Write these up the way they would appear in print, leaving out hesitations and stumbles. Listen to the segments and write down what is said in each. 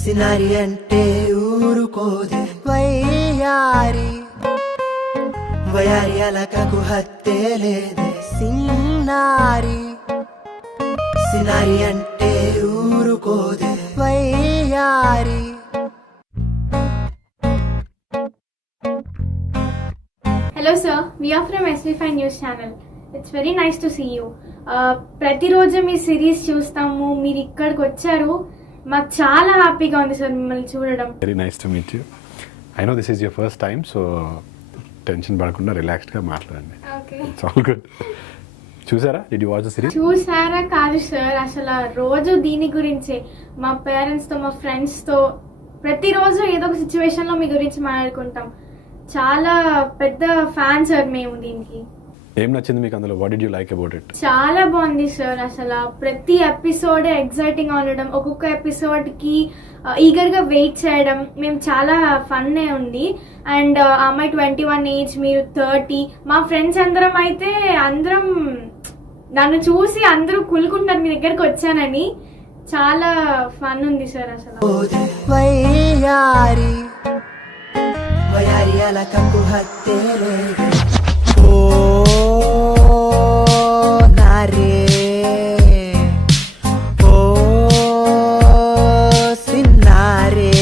సినారి అంటే ఊరుకోదే వయ్యారి వయారి అలకకు హత్తే లేదే సిన్నారి సినారి అంటే ఊరుకోదే వయ్యారి. Hello sir, we are from SV5 News channel. It's very nice to see you. ప్రతిరోజు మీ సిరీస్ చూస్తాము, మీరు ఇక్కడికి వచ్చారు, మాకు చాలా హ్యాపీగా ఉంది సార్ మిమ్మల్ని చూడడం. Very nice to meet you. I know this is your first time, so tension పడకుండా రిలాక్స్డ్గా మాట్లాడండి. It's all good. చూసారా? Did you watch the series? చూసారా కాదు సార్, అసలు రోజు దీని గురించే మా పేరెంట్స్తో మా ఫ్రెండ్స్తో ప్రతిరోజు ఏదో ఒక సిచ్యువేషన్లో మీ గురించి మాట్లాడుకుంటాం. చాలా పెద్ద ఫ్యాన్ సార్ మేము దీనికి. ఏం నచ్చింది మీకు అందులో? What did you like about it? చాలా బాగుంది సార్. అసలు ప్రతి ఎపిసోడ్ ఎగ్జైటింగ్ గా ఉండడం, ఒక్కొక్క ఎపిసోడ్ కి ఈగర్ గా వెయిట్ చేయడం, మేము చాలా ఫన్ ఉంది. అండ్ అమ్మాయి 21 ఏజ్, మీరు 30. మా ఫ్రెండ్స్ అందరం అయితే అందరం నన్ను చూసి అందరూ కులుకుంటున్నారు మీ దగ్గరకు వచ్చానని. చాలా ఫన్ ఉంది సార్ అసలు. వయారి అలకకు హత్తే లేదే నారే సిన్నారే.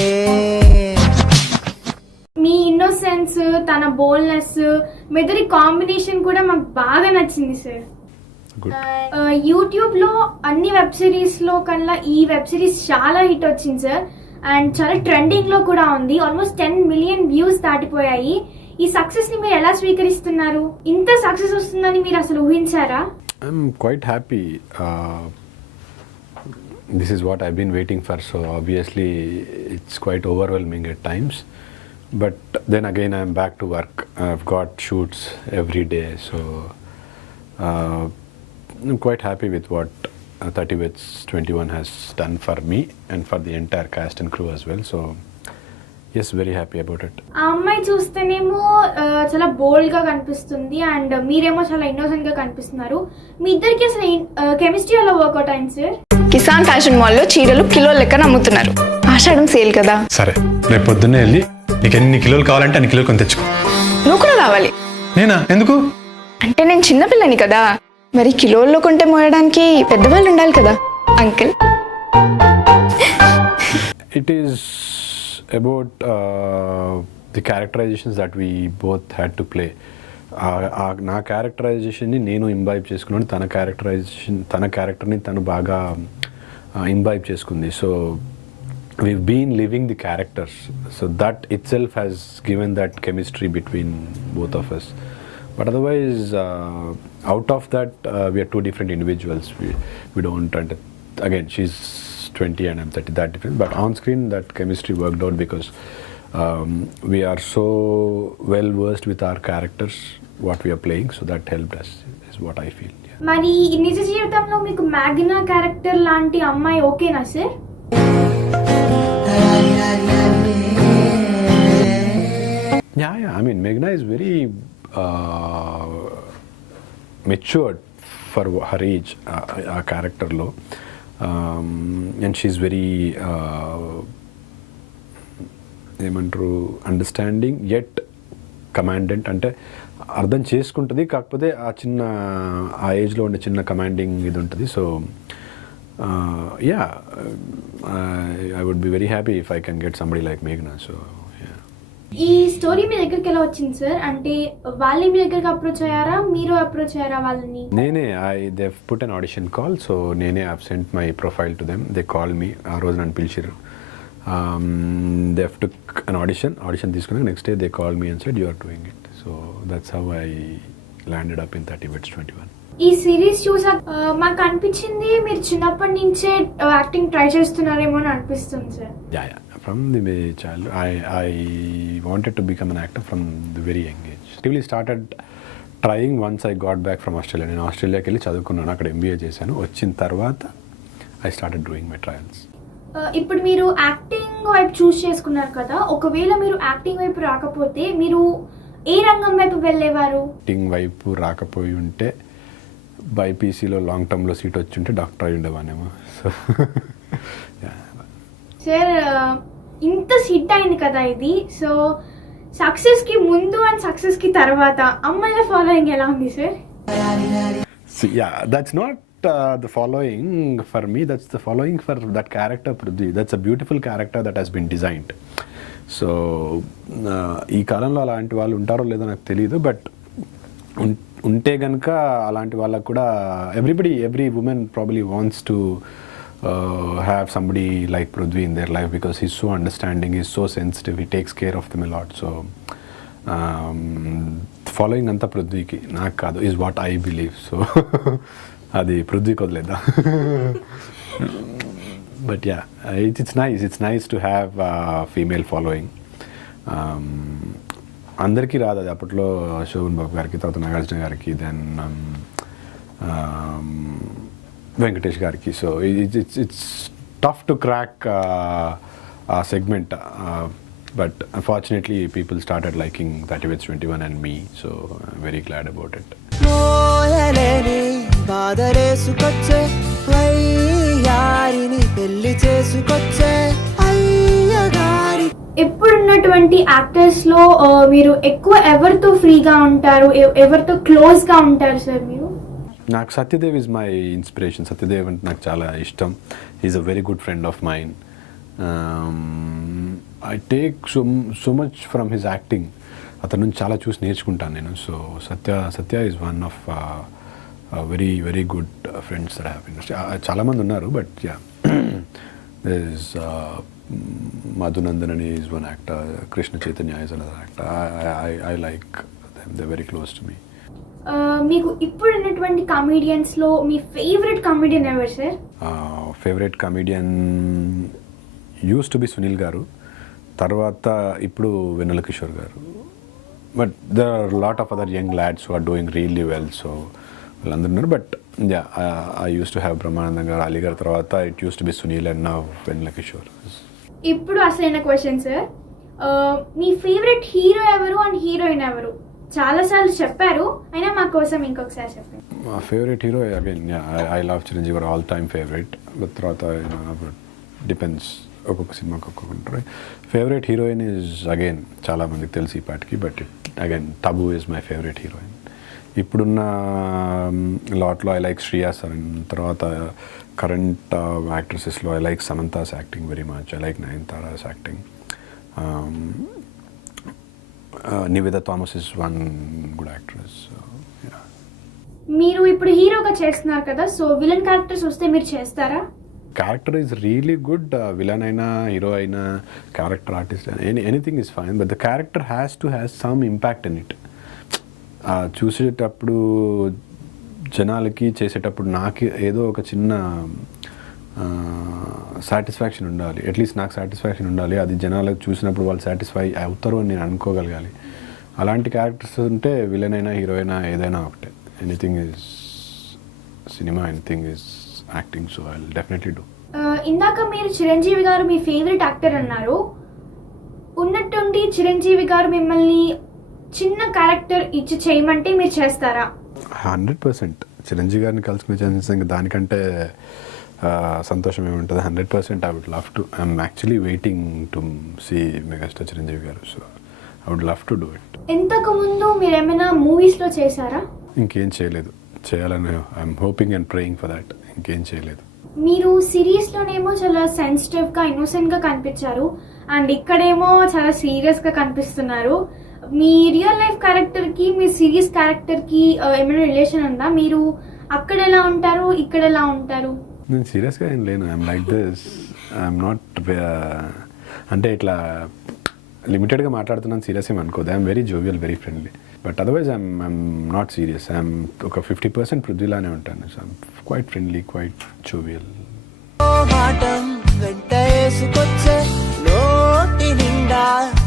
మీ ఇన్నోసెన్స్, తన బోల్డ్నెస్, మీ ఇద్దరి కాంబినేషన్ కూడా మాకు బాగా నచ్చింది సార్. యూట్యూబ్ లో అన్ని వెబ్ సిరీస్ లో కన్నా ఈ వెబ్ సిరీస్ చాలా హిట్ వచ్చింది సార్. అండ్ చాలా ట్రెండింగ్ లో కూడా ఉంది. ఆల్మోస్ట్ 10 మిలియన్ వ్యూస్ దాటిపోయాయి. ఈ సక్సెస్ ని మీరు ఎలా స్వీకరిస్తున్నారు? ఇంత సక్సెస్ వస్తుందని మీరు అసలు ఊహించారా? I'm quite happy. This is what I been waiting for. So obviously it's quite overwhelming at times, but then again I'm back to work. I've got shoots every day, so I'm quite happy with what 30/21 has done for me and for the entire cast and crew as well. So yes, very happy about it. ఆ అమ్మాయి చూస్తేనేమో చాలా బోల్డ్ గా కనిపిస్తుంది and మీరేమో చాలా innocent గా కనిపిస్తున్నారు. మీ ఇద్దరికి అసలు కెమిస్ట్రీ అలా వర్కౌట్ అయింది సార్. కిసాన్ ఫ్యాషన్ మాల్ లో చీరలు కిలో లెక్కన అమ్ముతున్నారు. ఆషాఢం సేల్ కదా. సరే, రేపు పొద్దున్నే వెళ్ళి నీకు ఎన్ని కిలోలు కావాలంటే అన్ని కిలోలు కొని తెచ్చుకో. నువ్వు కూడా రావాలి. నేనా? ఎందుకు? అంటే నేను చిన్నపిల్లని కదా, మరి కిలోల్లో కొంటే మోయడానికి పెద్దవాళ్ళు ఉండాలి కదా uncle. It is about the characterizations that we both had to play. నా క్యారెక్టరైజేషన్ని నేను ఇంబైబ్ చేసుకున్నాను, తన క్యారెక్టర్ని తను బాగా ఇంబైబ్ చేసుకుంది. So we've been living the characters, so that itself has given that chemistry between both of us. But otherwise, out of that, we are two different individuals. We don't, and again, she's 20 and I'm 30, that different. But on screen, that chemistry worked out because we are so well versed with our characters, what we are playing, so that helped us, is what I feel. Yeah. మరి నిజ జీవితంలో మీకు Magna character లాంటి అమ్మాయి ఓకేనా sir? Yeah. I mean, Meghna is very matured for her age, our character lo, and she's very ఏమంటారు understanding yet commandant. అంటే అర్థం చేసుకుంటుంది, కాకపోతే ఆ ఏజ్లో ఉండే చిన్న కమాండింగ్ ఇది ఉంటుంది. So yeah, I would be very happy if I can get somebody like మేఘ్నా. సో ఈ స్టోరీ మీ దగ్గరికి ఎలా వచ్చింది సార్? అంటే వాళ్ళే మీ దగ్గరికి అప్రోచ్ అయ్యారా, మీరు అప్రోచ్ అయ్యారా వాళ్ళని? నేనే, they put an audition call. So నేనే sent my profile to them. They call me. ఆ రోజు నన్ను పిలిచిర్రు. They have took an audition తీసుకున్నాక next day they call me and said you are doing it. So that's how I landed up in 30/21. ఈ series చూసాక మాకు అనిపించింది మీరు చిన్నప్పటి నుంచే యాక్టింగ్ ట్రై చేస్తున్నారేమో అని అనిపిస్తుంది sir. Yeah. From the childhood, I wanted to become an actor from the very young age. Actively started trying once I got back from Australia. నేను ఆస్ట్రేలియాకి వెళ్ళి చదువుకున్నాను, అక్కడ MBA చేశాను. వచ్చిన తర్వాత I started doing my trials. ఇప్పుడు మీరు acting వైపు చూస్ చేసుకున్నారు కదా, ఒకవేళ మీరు యాక్టింగ్ వైపు రాకపోతే మీరు ఏ రంగం వైపు వెళ్ళేవారు? యాక్టింగ్ వైపు రాకపోయి ఉంటే బైపీసీలో లాంగ్ టర్మ్లో సీట్ వచ్చి ఉంటే డాక్టర్ అయి ఉండేవానేమో. సో సార్ ఇంత హిట్ అయింది కదా ఇది, సో సక్సెస్కి ముందు అండ్ సక్సెస్కి తర్వాత అమ్మాయిల ఫాలోయింగ్ ఎలా ఉంది sir? See, yeah, that's not the following for me, that's the following for that character Prithvi. That's a beautiful character that has been designed. So ఈ కాలంలో అలాంటి వాళ్ళు ఉంటారో లేదో నాకు తెలియదు, బట్ ఉంటే కనుక అలాంటి వాళ్ళకు కూడా every woman probably wants to have somebody like Prithvi in their life because he's so understanding, he's so sensitive, he takes care of them a lot. So following అంతా పృథ్వీకి, నాకు కాదు, is what I believe. So అది పృథ్వీకి వదిలేదా. But yeah, it's nice to have female following. అందరికీ రాదు అది. అప్పట్లో శోభన్ బాబు గారికి, తర్వాత నాగార్జున గారికి, దెన్ వెంకటేష్ గారికి. So it's tough to crack ఆ segment. But unfortunately, people started liking 30/21 and me, so I'm very glad about it. మోయలేని బాధలేసుకొచ్చే వయ్యారిని పెళ్లి చేసుకొచ్చే అయ్యగారి. ఇప్పుడున్నటువంటి యాక్టర్స్లో మీరు ఎక్కువ ఎవరితో ఫ్రీగా ఉంటారు, ఎవరితో క్లోజ్గా ఉంటారు సార్ మీరు? నాకు Satyadev is my inspiration. Satyadev అంటే నాకు చాలా ఇష్టం. Is a very good friend of mine. I take so much from his acting. అతని నుంచి చాలా చూసి నేర్చుకుంటాను నేను. So Satya is one of very very good friends that have industry. చాలామంది ఉన్నారు, but yeah, there is Madhunandan అని is one actor, Krishna Chaitanya is another actor. I like them, they very close to me. మీకు ఇప్పుడు ఉన్నటువంటి కమెడియన్స్లో మీ ఫేవరెట్ కమెడియన్ ఎవరు sir? Favourite comedian used to be Sunil garu, తర్వాత ఇప్పుడు Vennela Kishore garu. But there are lot of other young lads who are doing really well. So వాళ్ళందరూ ఉన్నారు. But yeah, I used to have Brahmanandam garu, Ali garu, తర్వాత it used to be Sunil and now Vennela Kishore. ఇప్పుడు అసలైన question sir, మీ favourite hero ఎవరు and heroine ఎవరు? చాలాసార్లు చెప్పారు, అయినా మా కోసం ఇంకొకసారి చెప్పండి. మా favourite hero again I love Chiranjeevi గారు, ఆల్ టైమ్ ఫేవరెట్. బట్ తర్వాత డిపెండ్స్, ఒక్కొక్క సినిమాకి ఒక్కొక్క. ఫేవరెట్ హీరోయిన్ ఈజ్ అగైన్ చాలా మందికి తెలిసి ఈ పాటికి, but again Tabu is my favourite heroine. ఇప్పుడున్న లాట్లో ఐ లైక్ శ్రియా సరన్. తర్వాత కరెంట్ యాక్ట్రెసెస్లో I like Samantha's acting very much. I like Nayanthara's acting. Nivetha Thomas is one good actress. మీరు ఇప్పుడు హీరోగా చేస్తున్నారు కదా, సో విలన్ క్యారెక్టర్స్ వస్తే మీరు చేస్తారా? Character is really good. Villain అయినా, హీరో అయినా, క్యారెక్టర్ ఆర్టిస్ట్ అయినా, anything is fine, but the character has to has some impact in it. చూసేటప్పుడు జనాలకి, చేసేటప్పుడు నాకు ఏదో ఒక చిన్న సాటిస్ఫాక్షన్ ఉండాలి. అట్లీస్ట్ నాకు సాటిస్ఫాక్షన్ ఉండాలి. అది జనాలకు చూసినప్పుడు వాళ్ళు సాటిస్ఫై అవుతారు అని నేను అనుకోగలగాలి. అలాంటి క్యారెక్టర్స్ ఉంటే విలన్ అయినా, హీరో అయినా, ఏదైనా ఒకటే. Anything is cinema, anything is acting. So I will definitely do. ఇందాక మీరు చిరంజీవి గారు మీ ఫేవరెట్ యాక్టర్ అన్నారు. ఉన్నట్టుండి చిరంజీవి గారు మిమ్మల్ని చిన్న క్యారెక్టర్ ఇచ్చి చేయమంటే మీరు చేస్తారా? 100%. చిరంజీవి గారిని కలుసుకునే ఛాన్సెస్ ఇంకా దానికంటే సంతోషం ఏముంటుంది. 100% I would love to. I'm actually waiting to see megastar Chiranjeevi garu. So I would love to do it. ఇంతకు ముందు మీరు ఏమైనా మూవీస్లో చేశారా? ఇంకేం చేయలేదు. చేయాలని I'm hoping and praying for that. ఇంకేం చేయలేదు. మీరు సిరీస్లోనేమో చాలా సెన్సిటివ్గా, ఇన్నోసెంట్గా కనిపించారు, అండ్ ఇక్కడేమో చాలా సీరియస్గా కనిపిస్తున్నారు. మీ రియల్ లైఫ్ క్యారెక్టర్కి, మీ సిరీస్ క్యారెక్టర్కి ఏమైనా రిలేషన్ ఉందా? మీరు అక్కడ ఎలా ఉంటారు, ఇక్కడ ఎలా ఉంటారు? నేను సీరియస్గా ఏం లేను. I'm like this. I'm not అంటే ఇట్లా లిమిటెడ్గా మాట్లాడుతున్నాను, సీరియస్ ఏమి అనుకోదు. I'm very jovial, very friendly. But otherwise I'm not serious. I'm ఒక 50% పృథ్వీలానే ఉంటాను. So I'm quite friendly, quite jovial. మాటం వెంట వేసుకొచ్చే నోటి నిండా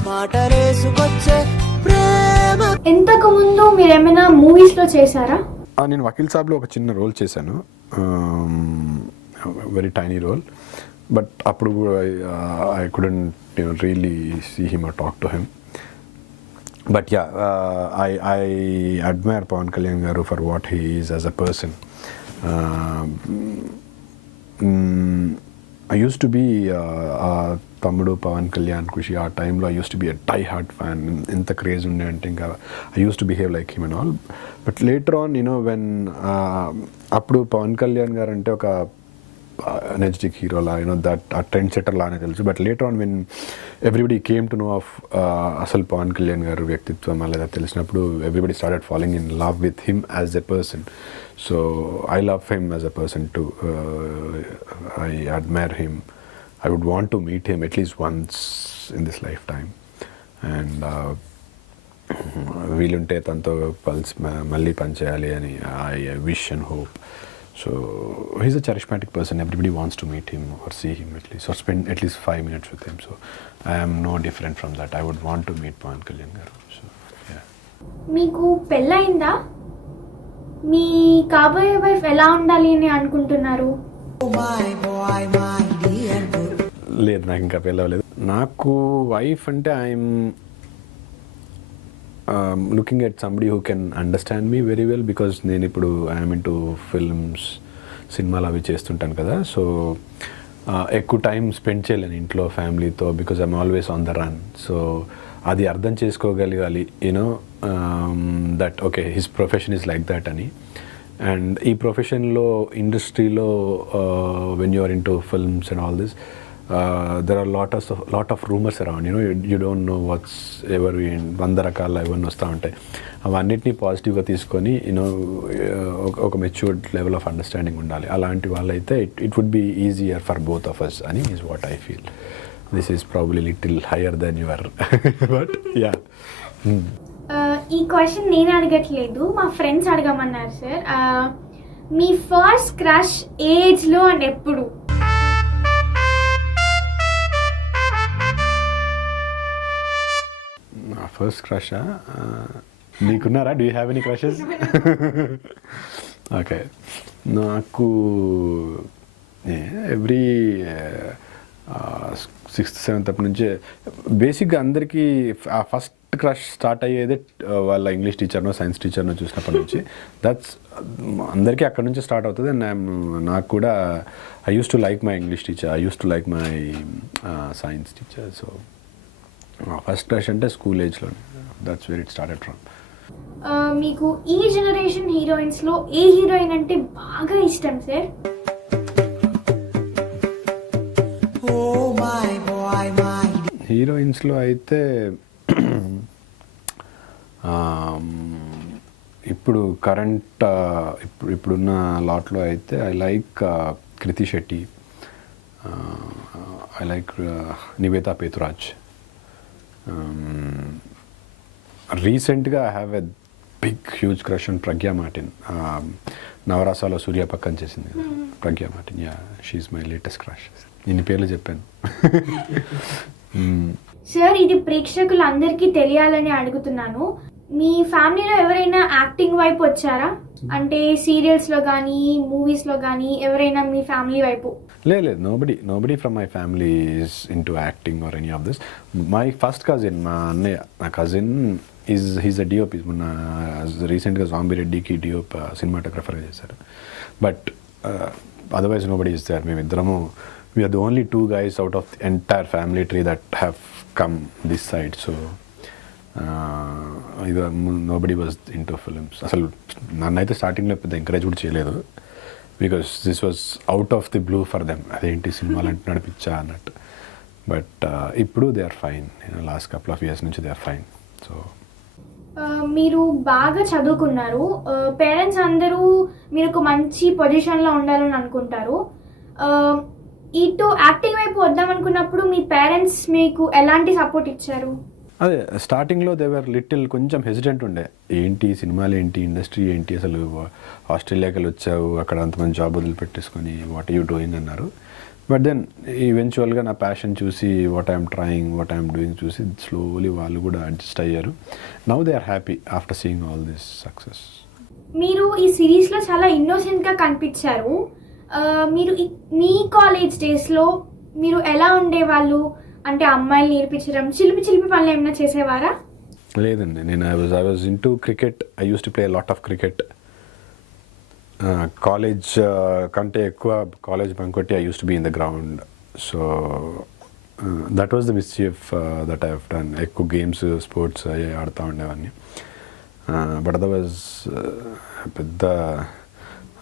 మాటలేసుకొచ్చే ప్రేమ. ఇంతకు ముందు మీరు ఏమైనా మూవీస్లో చేశారా? నేను వకీల్ సాబ్లో ఒక చిన్న రోల్ చేశాను, వెరీ టైనీ రోల్. బట్ అప్పుడు I couldn't really see him or talk to him. But yeah, I admire Pawan Kalyan garu for what he is as a person. I used to be తమ్ముడు పవన్ కళ్యాణ్ ఖుషి ఆ టైంలో I used to be a die hard fan. ఎంత craze ఉండే అంటే ఇంకా I used to behave like him and all. But later on when అప్పుడు పవన్ కళ్యాణ్ గారు అంటే ఒక ఎనర్జెటిక్ హీరోలా దట్ ఆ ట్రెండ్ సెటర్ లానే తెలుసు. But later on when everybody came to know of అసలు పవన్ కళ్యాణ్ గారు వ్యక్తిత్వం లేదా తెలిసినప్పుడు everybody started following in love with him as a person. So I love him as a person to I admire him. I would want to meet him at least once in this lifetime. And వీలుంటే తనతో మళ్ళీ పనిచేయాలి అని I wish and hope. So he's a charismatic person. Everybody wants to meet him or see him at least or spend at least 5 minutes with him. So I am no different from that. I would want to meet Pawan Kalyan garu. So yeah. మీకు పెళ్ళయిందా? మీ కాబోయే wife ఎలా ఉండాలి అని అనుకుంటున్నారు? లేదు, నాకు ఇంకా పెళ్ళవలేదు. నాకు వైఫ్ అంటే I'm looking at somebody who can understand me very well. Because నేను ఇప్పుడు ఐఎమ్ ఇన్ టు ఫిల్మ్స్, సినిమాలు అవి చేస్తుంటాను కదా. సో ఎక్కువ టైం స్పెండ్ చేయలేను ఇంట్లో ఫ్యామిలీతో because I'm always on the run. So అది అర్థం చేసుకోగలగాలి that okay his profession is like that అని. అండ్ ఈ ప్రొఫెషన్లో ఇండస్ట్రీలో when you are into films and all this there are lot of rumors around. You don't know what's ever in 100 రకాల ఇవన్నీ వస్తూ ఉంటాయి. అవన్నిటినీ పాజిటివ్గా తీసుకొని ఒక మెచ్యూర్డ్ లెవెల్ ఆఫ్ అండర్స్టాండింగ్ ఉండాలి. అలాంటి వాళ్ళైతే it would be easier for both of us అని is what I feel. This is probably little higher than your but yeah. ఈ క్వశ్చన్ నేను అడగట్లేదు, మా ఫ్రెండ్స్ అడగమన్నారు సార్. మీ ఫస్ట్ క్రష్ ఏజ్లో అండ్ ఎప్పుడు? ఫస్ట్ క్రషా? నీకున్నారా? Do you have any crushes? Okay, నాకు ఎవ్రీ 6th 7th అప్పటి నుంచే బేసిక్గా అందరికీ ఆ ఫస్ట్ క్రష్ స్టార్ట్ అయ్యేదే వాళ్ళ ఇంగ్లీష్ టీచర్నో సైన్స్ టీచర్నో చూసినప్పటి నుంచి. దట్స్ అందరికీ అక్కడ నుంచి స్టార్ట్ అవుతుంది. అండ్ నాకు కూడా I used to like my English teacher, I used to like my science teacher. So first crush అంటే స్కూల్ ఏజ్లోనే. That's where it started from. మీకు ఈ జనరేషన్ హీరోయిన్స్లో ఏ హీరోయిన్ అంటే బాగా ఇష్టం సార్? హీరోయిన్స్లో అయితే ఇప్పుడు కరెంట్ ఇప్పుడున్న లాట్లో అయితే I like Krithi Shetty, I like Nivetha Pethuraj. రీసెంట్గా I have a big huge crush on Pragya Martin. నవరాసాలో సూర్య పక్కన చేసింది Pragya Martin. Yeah, she's my latest crush. ఇన్ని పేర్లు చెప్పాను. సార్, ఇది ప్రేక్షకులందరికీ తెలియాలని అడుగుతున్నాను. మీ ఫ్యామిలీలో ఎవరైనా యాక్టింగ్ వైపు వచ్చారా? అంటే సీరియల్స్లో కానీ మూవీస్లో కానీ ఎవరైనా మీ ఫ్యామిలీ వైపు? లేదు, nobody from my family is in to acting or any of this. My first cousin, మా అన్నయ్య, నా కజిన్ హీజ్ అ డిఓపి. మొన్న రీసెంట్గా జాంబీ రెడ్డికి డిఓప్ సినిమాటోగ్రఫర్గా చేశారు. But otherwise nobody is there. మేమిద్దరము we are the only 2 guys out of the entire family tree that have come this side. So nobody was into films. అసలు నన్నైతే స్టార్టింగ్లో పెద్ద ఎంకరేజ్ కూడా చేయలేదు. Because this was out of the blue for them. అదేంటి సినిమాలు అంటే నడిపించా అన్నట్టు. బట్ ఇప్పుడు they are fine. Last couple of years నుంచి దే ఆర్ ఫైన్. సో మీరు బాగా చదువుకున్నారు, పేరెంట్స్ అందరూ మీరు ఒక మంచి పొజిషన్లో ఉండాలని అనుకుంటారు. ఇటు యాక్టింగ్ వైపు వద్దాం అనుకున్నప్పుడు మీ పేరెంట్స్ మీకు ఎలాంటి సపోర్ట్ ఇచ్చారు? అదే స్టార్టింగ్లో దేవర్ లిటిల్ కొంచెం హెసిడెంట్ ఉండే. ఏంటి సినిమాలు ఏంటి, ఇండస్ట్రీ ఏంటి, అసలు ఆస్ట్రేలియాకి వెళ్ళి వచ్చావు, అక్కడ అంతమంది జాబ్ వదిలిపెట్టేసుకొని వాట్ యూ డూయింగ్ అన్నారు. బట్ దెన్ ఈవెన్చువల్గా నా ప్యాషన్ చూసి what I'm trying, what I'm doing చూసి స్లోలీ వాళ్ళు కూడా అడ్జస్ట్ అయ్యారు. Now they are happy after seeing all this success. మీరు ఈ సిరీస్లో చాలా ఇన్నోసెంట్గా కనిపించారు. మీరు మీ కాలేజ్ డేస్లో మీరు ఎలా ఉండేవాళ్ళు? అంటే అమ్మాయిలు నేర్పించడం, చిలిపి పనులు ఏమైనా చేసేవారా? లేదండి, నేను I was into cricket. I used to play lot of cricket. College కంటే ఎక్కువ కాలేజ్ బంక్ కొట్టి I used to be in the ground so that was the mischief that I have done. ఎక్కువ games sports అవి ఆడుతూ ఉండేవాడిని. But otherwise పెద్ద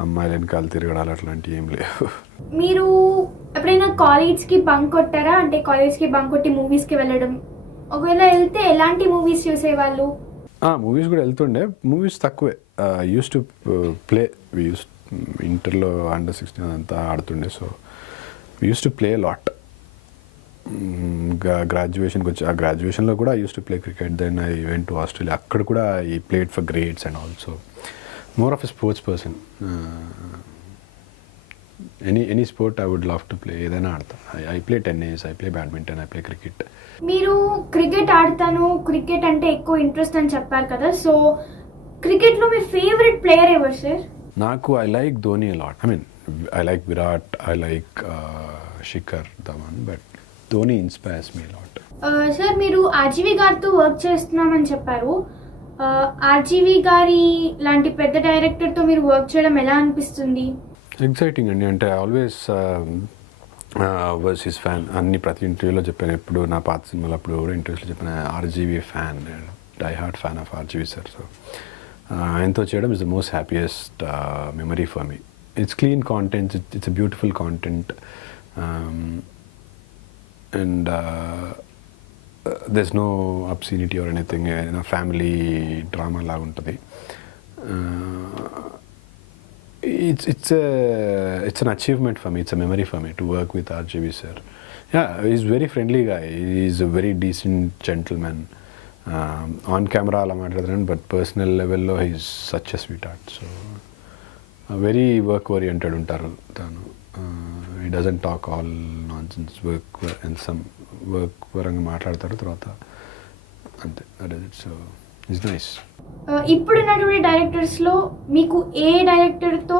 అమ్మాయిలు వెనకాల తిరగడాలు అట్లాంటివి ఏం లేవు. మీరు ఎప్పుడైనా కాలేజ్కి బంక్ కొట్టారా? అంటే కాలేజ్కి బంక్ కొట్టి మూవీస్కి వెళ్ళడం, ఒకవేళ వెళ్తే ఎలాంటి మూవీస్ చూసేవాళ్ళు? మూవీస్ కూడా వెళ్తుండే, మూవీస్ తక్కువే. యూస్ టు ప్లే, ఇంటర్లో అండర్-16 అంతా ఆడుతుండే. So used to play lot. గ్రాడ్యుయేషన్కి వచ్చి, ఆ గ్రాడ్యుయేషన్లో కూడా used to play cricket. Then I went to Australia. అక్కడ కూడా I played for grades and also more of a sports person. Any sport I would love to play. ఏదైనా ఆడతా. I play tennis, I play badminton, I play cricket. మీరు cricket ఆడతాను, cricket అంటే ఎక్కువ interest అని చెప్పారు కదా, సో క్రికెట్లో మీ ఫేవరెట్ ప్లేయర్ ఎవరు సార్? నాకు I like Dhoni a lot. I mean I like Virat, I like Shikhar Dhawan, but Dhoni inspires me a lot. Sir మీరు ఆర్జీవి గారితో వర్క్ చేస్తున్నామని చెప్పారు. ఆర్జీవి గారి లాంటి పెద్ద డైరెక్టర్తో మీరు వర్క్ చేయడం ఎలా అనిపిస్తుంది? ఎగ్జైటింగ్ అండి. అంటే ఆల్వేస్ వాజ్ హిస్ ఫ్యాన్. అన్ని ప్రతి ఇంటర్వ్యూలో చెప్పాను. ఎప్పుడు నా పాత సినిమాలు అప్పుడు కూడా ఇంటర్వ్యూస్లో చెప్పాను, RGV fan, die hard fan of RGV sir. So ఆయనతో చేయడం is the most happiest memory for me. It's clean content, it's a beautiful content, and there's no obscenity or anything. Family drama లాగా ఉంటుంది. It's an achievement for me. It's a memory for me to work with RJV sir. Yeah, he's very friendly guy. He's a very decent gentleman. On camera ala maatladran, but personal level lo he's such a sweetheart. So very work oriented untaru tanu. He doesn't talk all nonsense. Work and some work paranga maatladtaru tarvata ante. That is it. So he's nice. ఇప్పుడున్నటువంటి డైరెక్టర్స్లో మీకు ఏ డైరెక్టర్తో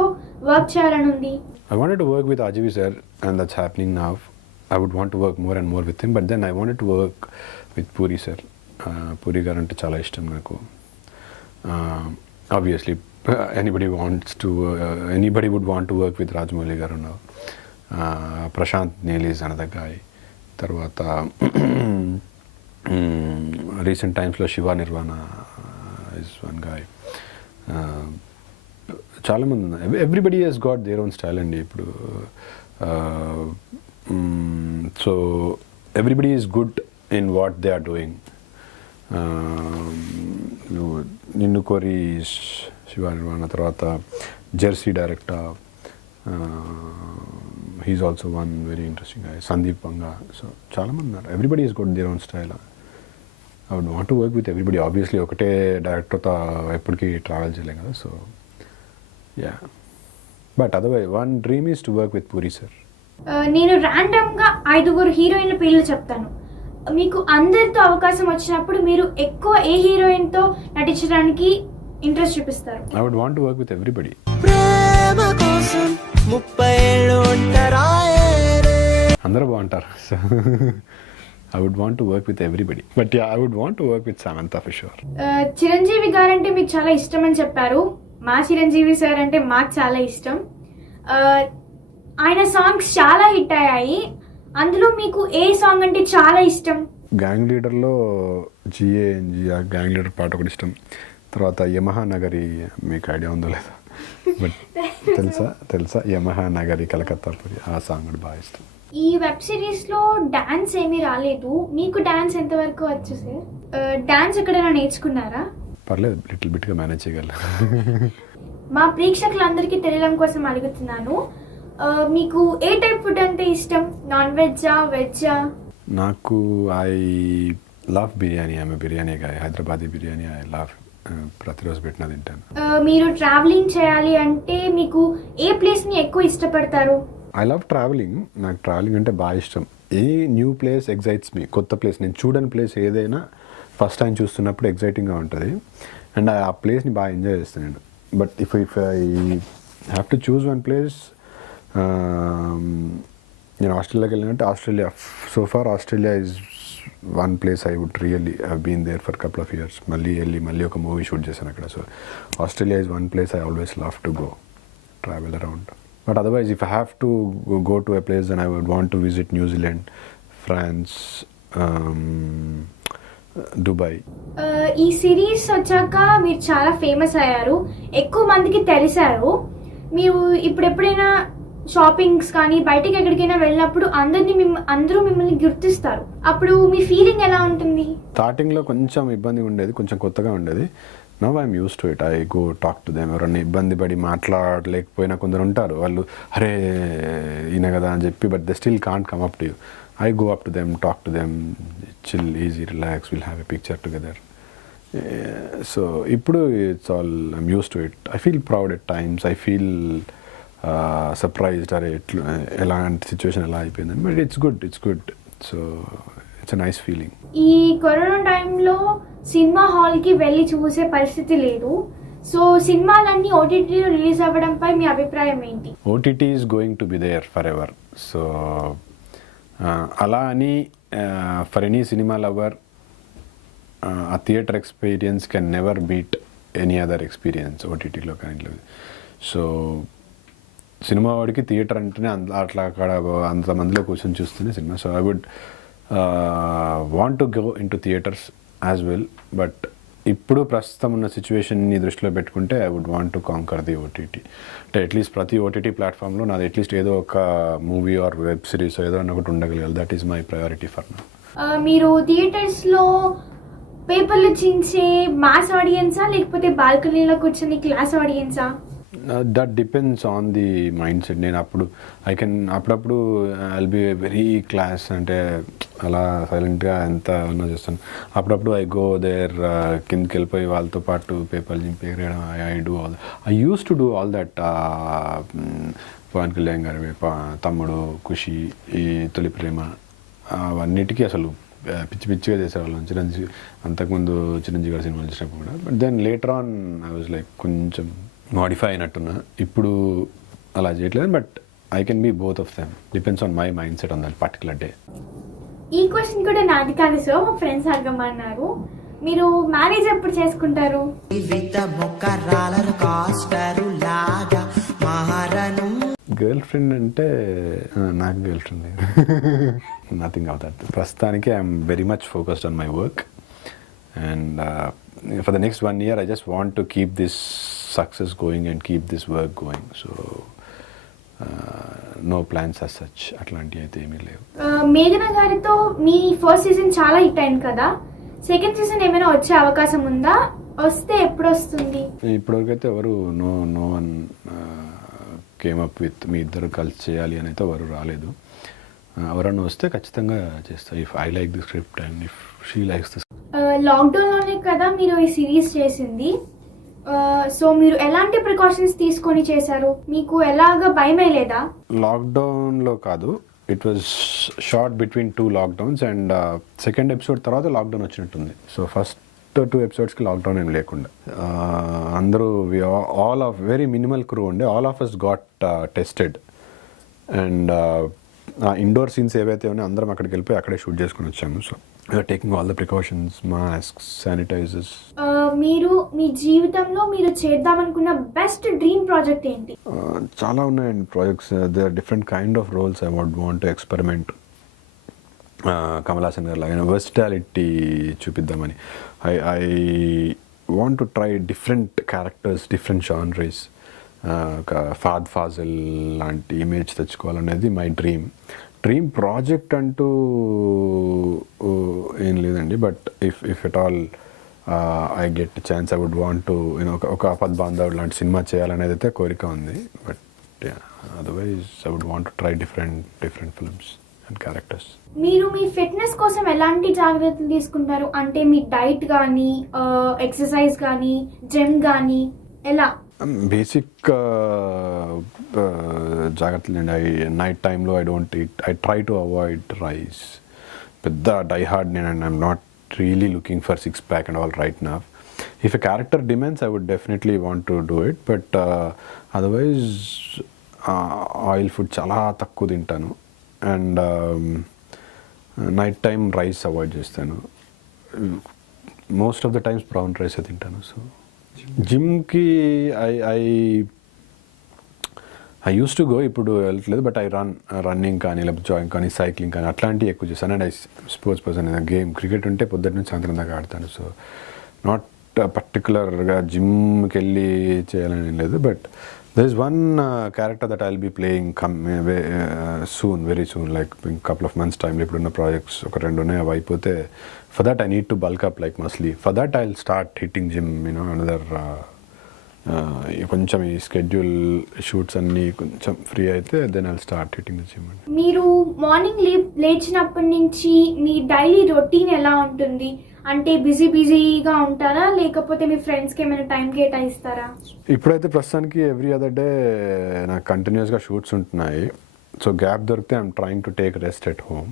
work చేయాలని ఉంది? I wanted to work with RJV sir, and that's happening now. I would want to work more and more with him, but then I wanted to work with Puri sir. Puri garu ante chaala ishtam naku. Obviously anybody would want to work with Rajamouli garu now. Prashant Neel is another guy. Tarvata recent times lo Shiva Nirvana is one guy. చాలా మంది ఉన్నారు. Everybody he's got their own style అండి ఇప్పుడు. So everybody is good in what they are doing. Ninnu Kori Shiva Nirvana, తర్వాత Jersey director, he's also one very interesting guy, Sandeep Vanga. So చాలామంది ఉన్నారు. Everybody is good their own style. I would want to work with everybody. Obviously ఒకటే డైరెక్టర్తో ఎప్పటికీ travel చేయలేం కదా. So yeah, but otherwise one dream is to work with puri sir. నేను ర్యాండమ్గా 5 హీరోయిన్ల పేర్లు చెప్తాను. మీకు అందరితో అవకాశం వచ్చినప్పుడు మీరు ఎక్కువ ఏ హీరోయిన్తో నటించడానికి ఇంట్రెస్ట్ చూపిస్తారు? I would want to work with everybody. ప్రేమ కోసం 30 ఏళ్ళు ఉంటారాయరే. అందరూ బాగుంటారు. So I would want to work with everybody. But yeah, I would want to work with Samantha for sure. Chiranjeevi గారు అంటే మీకు చాలా ఇష్టం అని చెప్పారు. మా చిరంజీవి సార్ అంటే మాకు చాలా ఇష్టం. ఆయన సాంగ్స్ చాలా హిట్ అయ్యాయి. అందులో మీకు ఏ సాంగ్ అంటే చాలా ఇష్టం? గ్యాంగ్ లీడర్లో GANG, ఆ గ్యాంగ్ లీడర్ పాట ఒకటి ఇష్టం. తర్వాత యమహా నగరి, మీకు ఐడియా ఉందో లేదా, బట్ తెలుసా యమహా నగరి కలకత్తాపురి, ఆ సాంగ్ కూడా బాగా ఇష్టం. ఈ వెబ్ సిరీస్లో డాన్స్ ఏమీ రాలేదు. మీకు డాన్స్ ఎంతవరకు వచ్చు సార్? డాన్స్ ఎక్కడైనా నేర్చుకున్నారా? పర్లేదు, లిటిల్ బిట్గా మేనేజ్ చేయగలను. మా ప్రేక్షకులందరికీ తెలియడం కోసం అడుగుతున్నాను, మీకు ఏ టైప్ ఫుడ్ అంటే ఇష్టం? నాన్ వెజ్జా, వెజ్జా? నాకు ఐ లవ్ బిర్యానీ. ఆమె బిర్యానీ గాయ, హైదరాబాదీ బిర్యానీ ఐ లవ్. ప్రతిరోజు పెట్టినా తింటాను. మీరు ట్రావెలింగ్ చేయాలి అంటే మీకు ఏ ప్లేస్ని ఎక్కువ ఇష్టపడతారు? I love travelling. నాకు ట్రావెలింగ్ అంటే బాగా ఇష్టం. ఏ న్యూ ప్లేస్ ఎగ్జైట్స్ మీ. కొత్త ప్లేస్, నేను చూడని ప్లేస్ ఏదైనా ఫస్ట్ టైం చూస్తున్నప్పుడు ఎగ్జైటింగ్గా ఉంటుంది, అండ్ ఆ ప్లేస్ని బాగా ఎంజాయ్ చేస్తాను నేను. But if I have to choose one place, నేను ఆస్ట్రేలియాకి వెళ్ళినట్టు Australia. So far Australia is one place I would really have been there for couple of years. మళ్ళీ ఒక మూవీ షూట్ చేశాను అక్కడ. So Australia is one place I always love to go, travel around. But otherwise, if I have to go to a place, then I would want to visit New Zealand, France, Dubai. ఈ series వచ్చాక మీరు చాలా famous అయ్యారు, ఎక్కువ మందికి తెలిసారు. మీరు ఇప్పుడు ఎప్పుడైనా షాపింగ్స్ కానీ బయటికి ఎక్కడికైనా వెళ్ళినప్పుడు అందరూ మిమ్మల్ని గుర్తిస్తారు, అప్పుడు మీ ఫీలింగ్ ఎలా ఉంటుంది? స్టార్టింగ్లో కొంచెం ఇబ్బంది ఉండేది, కొంచెం కొత్తగా ఉండేది. Now I'm use to it. I go talk to them. ఎవరన్నా ఇబ్బంది పడి మాట్లాడలేకపోయినా కొందరు ఉంటారు, వాళ్ళు అరే ఈయన కదా అని చెప్పి, but they still can't come up to you. I go up to them, talk to them, chill, easy, relax, we'll have a picture together. So ippudu it's all, I'm used to it. I feel proud at times. I feel surprised are elanti situation ela ayipindani, but it's good. So it's a nice feeling. ఈ corona టైంలో cinema హాల్కి వెళ్ళి చూసే పరిస్థితి లేదు, so సినిమాలన్నీ ఓటీటీలో release అవ్వడంపై మీ అభిప్రాయం ఏంటి? OTT is going to be there forever. So అలా అని ఫర్ ఎనీ సినిమా లవర్ ఆ theatre experience can never beat any other experience ఓటీటీలో కానీ. సో సినిమా వాడికి థియేటర్ అంటేనే అట్లా అక్కడ అంతమందిలో కూర్చొని చూస్తేనే సినిమా. So I would want to go in to theatres as well, but ఇప్పుడు ప్రస్తుతం ఉన్న సిచ్యువేషన్ని దృష్టిలో పెట్టుకుంటే I would want to conquer the OTT. అంటే అట్లీస్ట్ ప్రతి ఓటీటీ ప్లాట్ఫామ్లో నాది అట్లీస్ట్ ఏదో ఒక మూవీ ఆర్ వెబ్ సిరీస్ ఏదో అని ఒకటి ఉండగలగాలి. That is my priority for now. మీరు థియేటర్స్లో పేపర్లు చించే మాస్ ఆడియన్సా లేకపోతే బాల్కనీలో కూర్చొని క్లాస్ ఆడియన్సా? That depends on the mindset. నేను అప్పుడప్పుడు ఐల్ బి వెరీ క్లాస్, అంటే అలా సైలెంట్గా ఎంత ఉన్నా చేస్తాను. అప్పుడప్పుడు ఐ గో దేర్, కిందకి వెళ్ళిపోయి వాళ్ళతో పాటు పేపర్లు చింపి ఎగరేయడం. I used to do all that. Pawan Kalyan గారి తమ్ముడు, ఖుషి, ఈ తొలి ప్రేమ, అవన్నిటికీ అసలు పిచ్చిగా చేసేవాళ్ళం. అంతకుముందు చిరంజీవి గారి సినిమాలు వచ్చినప్పుడు కూడా. But then later on I was like కొంచెం మాడిఫై అయినట్టున్నా. ఇప్పుడు అలా చేయట్లేదు, but I can be both of them. Depends on my mind set on that particular day. ఈ క్వశ్చన్ కూడా నాది కాదు సార్, మా ఫ్రెండ్స్ అడగమన్నారు. మీరు మ్యారేజ్ ఎప్పుడు చేసుకుంటారు? గర్ల్ ఫ్రెండ్ అంటే నాకు గర్ల్ ఫ్రెండ్ లేదు. Nothing of that. ప్రస్తుతానికి I'm very much focused on my work, and for the next 1 year I just want to keep this success going and keep this work going. So no plans as such. అట్లాంటివి అయితే ఏమీ లేవు. మేఘన గారితో మీ first season చాలా hit అయింది కదా, second season ఏమైనా వచ్చే అవకాశం ఉందా? వస్తే ఎప్పుడు వస్తుంది? ఇప్పటివరకు అయితే ఎవరు no one came up with మీ ఇద్దరు కలిసి చేయాలి అని అయితే ఎవరు రాలేదు. ఎవరన్నా వస్తే ఖచ్చితంగా చేస్తా, if I like the script and if she likes the. లాక్డౌన్లోనే కదా మీరు ఈ సిరీస్ చేసింది, సో మీరు ఎలాంటి ప్రికాషన్స్ తీసుకొని చేశారు? మీకు ఎలాగా భయమే లేదా? లాక్డౌన్లో కాదు, it was shot between 2 lockdowns, and second episode తర్వాత లాక్డౌన్ వచ్చినట్టుంది. సో ఫస్ట్ 2 ఎపిసోడ్స్కి లాక్డౌన్ ఏం లేకుండా అందరూ all of very minimal crew ఉండే, all of us got tested. And indoor scenes ఏవైతే ఉన్నాయో అందరం అక్కడికి వెళ్ళిపోయి అక్కడే షూట్ చేసుకుని వచ్చాము. So taking all the precautions, masks, sanitisers. మీరు మీ జీవితంలో మీరు చేద్దామనుకున్న బెస్ట్ డ్రీమ్ ప్రాజెక్ట్ ఏంటి? చాలా ఉన్నాయండి projects. They are different kind of roles I would want to experiment. Kamal Haasan గారు లాగా వర్సిటాలిటీ చూపిద్దామని. I want to try different characters, different genres. ఒక ఫాద్ ఫాజిల్ లాంటి ఇమేజ్ తెచ్చుకోవాలనేది మై డ్రీమ్ ప్రాజెక్ట్ అంటూ ఏం లేదండి. But if at all I get chance I would want to ఒక ఆపద్ బాంధవ్ లాంటి సినిమా చేయాలనేది అయితే కోరిక ఉంది. But otherwise I would want to try different films and characters. మీరు మీ ఫిట్నెస్ కోసం ఎలాంటి జాగ్రత్తలు తీసుకుంటారు? అంటే మీ డైట్ కానీ, ఎక్సర్సైజ్ కానీ, జిమ్ కానీ ఎలా? బేసిక్ జాగ్రత్తలు అండి. నైట్ టైంలో I don't eat, I try to avoid rice. పెద్ద డైహార్డ్ నేను, and I'm not really looking for 6-pack and all right now. If a character demands I would definitely want to do it, but otherwise oil food చాలా తక్కువ తింటాను. And night time rice avoid చేస్తాను. Most of the times brown rice తింటాను. So జిమ్కి I used to go, ఇప్పుడు వెళ్ళట్లేదు, but I running కానీ లేకపోతే జాయింగ్ కానీ సైక్లింగ్ కానీ అట్లాంటివి ఎక్కువ చేస్తాను. And I sports person. Game cricket ఉంటే పొద్దున్న నుంచి సాయంత్రం దాకా ఆడతాను. సో నాట్ పర్టికులర్గా జిమ్కి వెళ్ళి చేయాలని లేదు, but there is one character that I will be playing soon, very soon, like in couple of months టైంలో. ఇప్పుడున్న ప్రాజెక్ట్స్ ఒక 2 ఉన్నాయి, అవి అయిపోతే for that I need to bulk up like muscly. For that I will start hitting gym, you know another. కొంచెం ఈ schedule shoots అన్నీ కొంచెం ఫ్రీ అయితే then I will start hitting the gym అండి. మీరు మార్నింగ్ లేచినప్పటి నుంచి మీ డైలీ రొటీన్ ఎలా ఉంటుంది? అంటే బిజీగా ఉంటారా, లేకపోతే మీ ఫ్రెండ్స్కి ఏమైనా టైం కేటాయిస్తారా? ఇప్పుడైతే ప్రస్తుతానికి ఎవ్రీ అదర్ డే నాకు కంటిన్యూస్గా షూట్స్ ఉంటున్నాయి. సో గ్యాప్ దొరికితే I'm trying to take rest at home.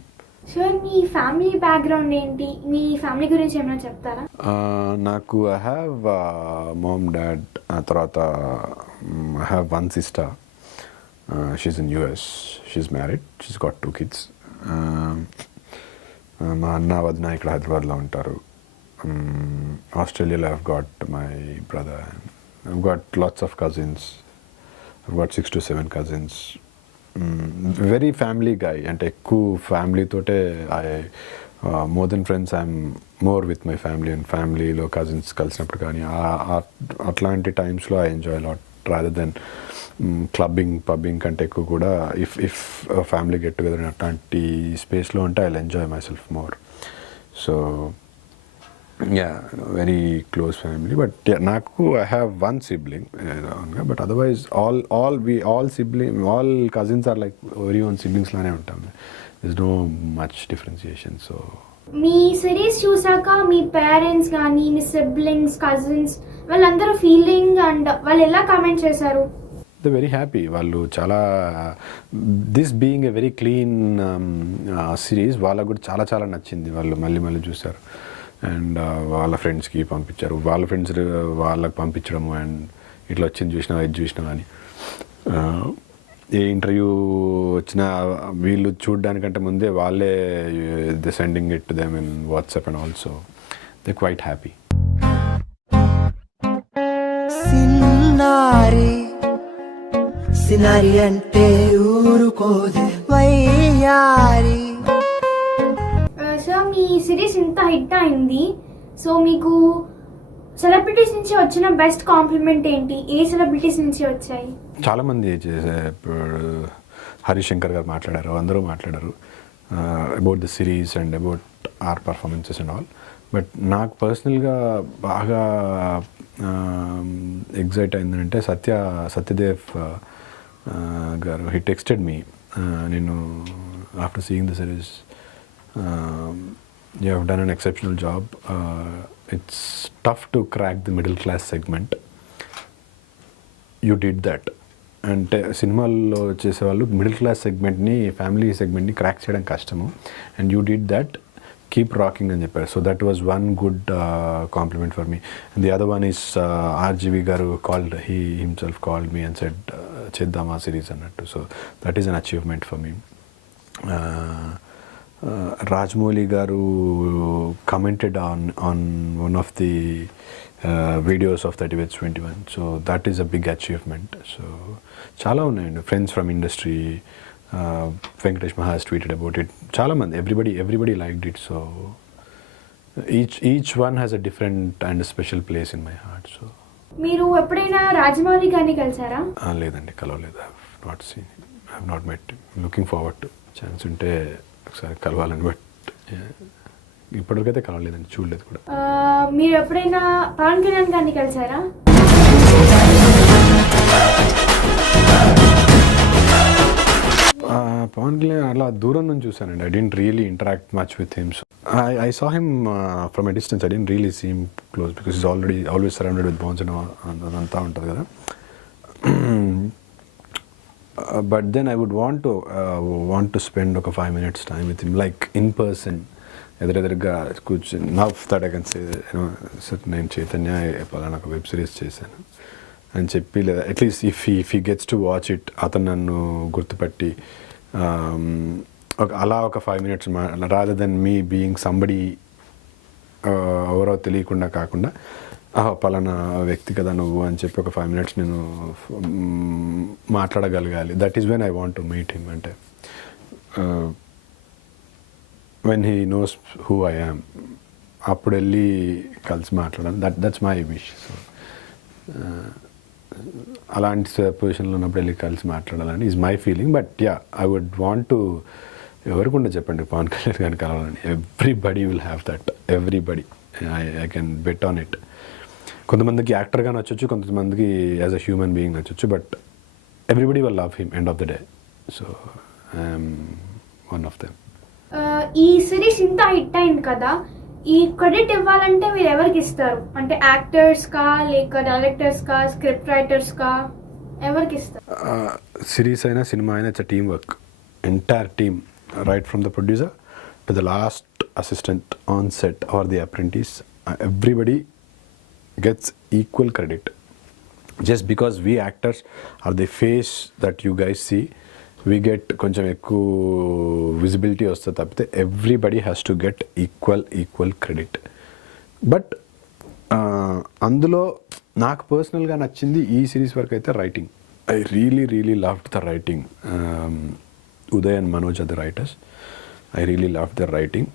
Sir, మీ ఫ్యామిలీ బ్యాక్గ్రౌండ్ ఏంటి? మీ ఫ్యామిలీ గురించి ఏమైనా చెప్తారా? నాకు ఐ హ్యావ్ మామ్, డాడ్, తర్వాత I have one sister. She's in US, she's married, she's got 2 kids. మా అన్న వదిన ఇక్కడ హైదరాబాద్లో ఉంటారు. ఆస్ట్రేలియాలో I have got my brother. I have got lots of cousins. I have got 6 to 7 cousins. Very family guy, అంటే ఎక్కువ ఫ్యామిలీతోటే more than friends, I'm more with my family. And ఫ్యామిలీలో కజిన్స్ కలిసినప్పుడు కానీ అట్లాంటి టైమ్స్లో I enjoy lot rather than pubbing కంటే ఎక్కువ కూడా ఇఫ్ ఫ్యామిలీ గెట్ టుగెదర్ అట్లాంటి స్పేస్లో ఉంటే I will enjoy myself more. So very close family. But నాకు I have one sibling, but otherwise all cousins are like very own siblings లానే ఉంటాం. This no much differentiation. So మీ series చూసాక మీ parents కానీ మీ siblings, cousins వాళ్ళందరూ feeling and వాళ్ళు ఎలా కామెంట్ చేశారు? They very happy. వాళ్ళు చాలా, this being a very clean series వాళ్ళకు కూడా చాలా చాలా నచ్చింది. వాళ్ళు మళ్ళీ చూశారు అండ్ వాళ్ళ ఫ్రెండ్స్కి పంపించారు, వాళ్ళ ఫ్రెండ్స్ వాళ్ళకి పంపించడము, అండ్ ఇట్లా వచ్చింది చూసినా ఇది చూసినా అని. ఏ ఇంటర్వ్యూ వచ్చినా వీళ్ళు చూడడానికంటే ముందే వాళ్ళే the sending it to them in WhatsApp and also they quite happy. సినారి అంటే ఊరుకోదే వయ్యారి. సో మీ సిరీస్ ఇంత హిట్ అయింది, సో మీకు సెలబ్రిటీస్ నుంచి వచ్చిన బెస్ట్ కాంప్లిమెంట్ ఏంటి? ఏ సెలబ్రిటీస్ నుంచి వచ్చాయి? చాలామంది ఇప్పుడు హరిశంకర్ గారు మాట్లాడారు, అందరూ మాట్లాడారు about the series and about our performances and all. But నాకు పర్సనల్గా బాగా ఎగ్జైట్ అయిందంటే సత్యదేవ్ గారు. హీ టెక్స్టెడ్ మీ, నేను after seeing the series, you have done an exceptional job. It's tough to crack the middle class segment. You did that. అంటే సినిమాల్లో చేసేవాళ్ళు middle class సెగ్మెంట్ని, ఫ్యామిలీ సెగ్మెంట్ని క్రాక్ చేయడం కష్టము, and you did that, keep rocking అని చెప్పారు. So that was one good compliment for me. And the other one is RGV గారు he himself called me and said చేద్దామా సిరీస్ అన్నట్టు. So that is an achievement for me. Rajmouli garu commented on one of the videos of 30/21. So that is a big achievement. So chala unnayandi, friends from industry, Venkatesh Maha has tweeted about it. Chala mandi, everybody liked it. So each one has a different and a special place in my heart. So మీరు ఎప్పుడైనా రాజమౌళి గారిని కలిసారా? లేదండి, కలవలేదు. I have not seen him. I have not met him. Looking forward to chance ఉంటే ఒకసారి కలవాలని, but ఇప్పటివరకైతే కలవలేదండి, చూడలేదు కూడా. మీరు ఎప్పుడైనా పవన్ కళ్యాణ్ గారిని కలిసారా? పవన్ కళ్యాణ్ అలా దూరం నుంచి చూసానండి. I didn't really interact much with him. So I saw him from a distance. I didn't really see him close because is always surrounded with fans and అదంతా ఉంటుంది కదా. But then I would want to spend like 5 minutes time with him, like in person. ఎదురెదురుగా కూర్చొని, now that I can say, sir నేను చైతన్య పలానా ఒక web series చేశాను అని చెప్పి, లేదా at least if he gets to watch it, అతను నన్ను గుర్తుపట్టి అలా ఒక 5 minutes రాదర్ దెన్ మీ బీయింగ్ సంబడి ఎవరో తెలియకుండా కాకుండా పలానా వ్యక్తి కదా నువ్వు అని చెప్పి ఒక 5 minutes నేను మాట్లాడగలగాలి. That is when I want to meet him. అంటే when he knows who I am అప్పుడు వెళ్ళి కలిసి మాట్లాడాలి. That's my wish. సో అలాంటి పొజిషన్లో ఉన్నప్పుడు వెళ్ళి కలిసి మాట్లాడాలని is my feeling. But yeah, I would want to, ఎవరికుండా చెప్పండి పవన్ కళ్యాణ్ గారిని కలవాలని. Everybody will have that, everybody. I can bet on it. కొంతమందికి యాక్టర్గా నచ్చొచ్చు, కొంతమందికి యాజ్ అ హ్యూమన్ బీయింగ్ నచ్చొచ్చు, but everybody will love him end of the day. So I'm one of them. ఈ సిరీస్ ఇంత హిట్ అయింది కదా, ఈ క్రెడిట్ ఇవ్వాలంటే మీరు ఎవరికి ఇస్తారు? అంటే యాక్టర్స్కా, లేక డైరెక్టర్స్కా, స్క్రిప్ట్ రైటర్స్కా, ఎవరికి ఇస్తారు? సిరీస్ అయినా సినిమా అయినా it's a team work. Entire team, right from the producer to the last assistant on set or the apprentice, everybody gets equal credit. Just because we actors are the face that you guys see, we get కొంచెం ఎక్కువ visibility వస్తుంది తప్పితే everybody has to get equal credit. But అందులో నాకు పర్సనల్గా నచ్చింది ఈ series వరకు అయితే writing. I really loved the writing. Uday and Manoj are the writers. I really loved their writing.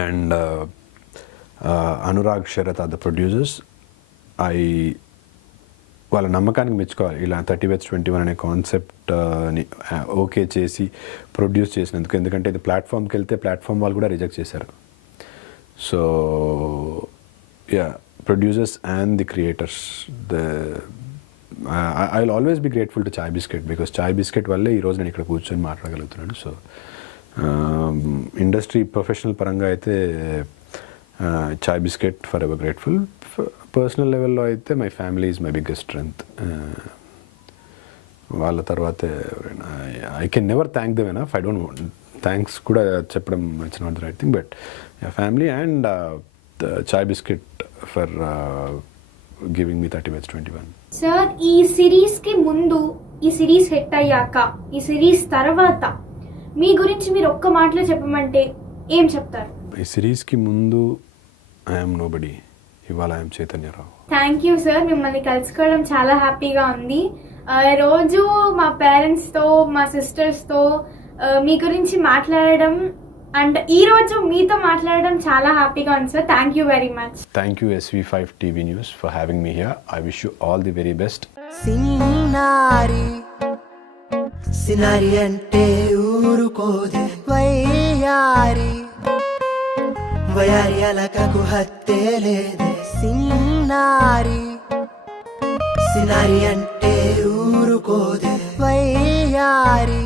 And Anurag, Sharath are the producers. వాళ్ళ నమ్మకానికి మెచ్చుకోవాలి. ఇలా 30/21 అనే కాన్సెప్ట్ని ఓకే చేసి ప్రొడ్యూస్ చేసినందుకు. ఎందుకంటే ఇది ప్లాట్ఫామ్కి వెళ్తే ప్లాట్ఫామ్ వాళ్ళు కూడా రిజెక్ట్ చేశారు. So yeah, producers and the creators, I will always be grateful to chai biscuit, because chai biscuit వల్లే ఈరోజు నేను ఇక్కడ కూర్చొని మాట్లాడగలుగుతున్నాను. సో ఇండస్ట్రీ ప్రొఫెషనల్ పరంగా అయితే Chai Bisket for ever grateful. Personal లెవెల్లో అయితే my family is my biggest strength. వాళ్ళ తర్వాత ఎవరైనా I can never thank them enough. I don't want thanks కూడా చెప్పడం it's not the right thing, but family and Chai Bisket for giving me 30/21. Sir, ఈ series కి ముందు, ఈ సిరీస్ హిట్ అయ్యాక, ఈ సిరీస్ తర్వాత మీ గురించి మీరు ఒక్క మాటలో చెప్పమంటే ఏం చెప్తారు? ఈ సిరీస్కి ముందు ఐఎమ్ నోబడి, ఇవాళ I'm Chaitanya Rao. Thank you sir, మిమ్మల్ని కలుసుకోవడం చాలా హ్యాపీగా ఉంది. రోజు మా పేరెంట్స్తో, మా సిస్టర్స్తో మీ గురించి మాట్లాడడం అండ్ ఈ రోజు మీతో మాట్లాడడం చాలా హ్యాపీగా ఉంది sir. Thank you very much. Thank you SV5 TV News for having me here. I wish you all the very best. సిన్నారి సినారి అంటే ఊరుకోదే వయ్యారి, వయారి అలకకు హత్తే లేదే. సిన్నారి సినారి అంటే ఊరుకోదే వయ్యారి,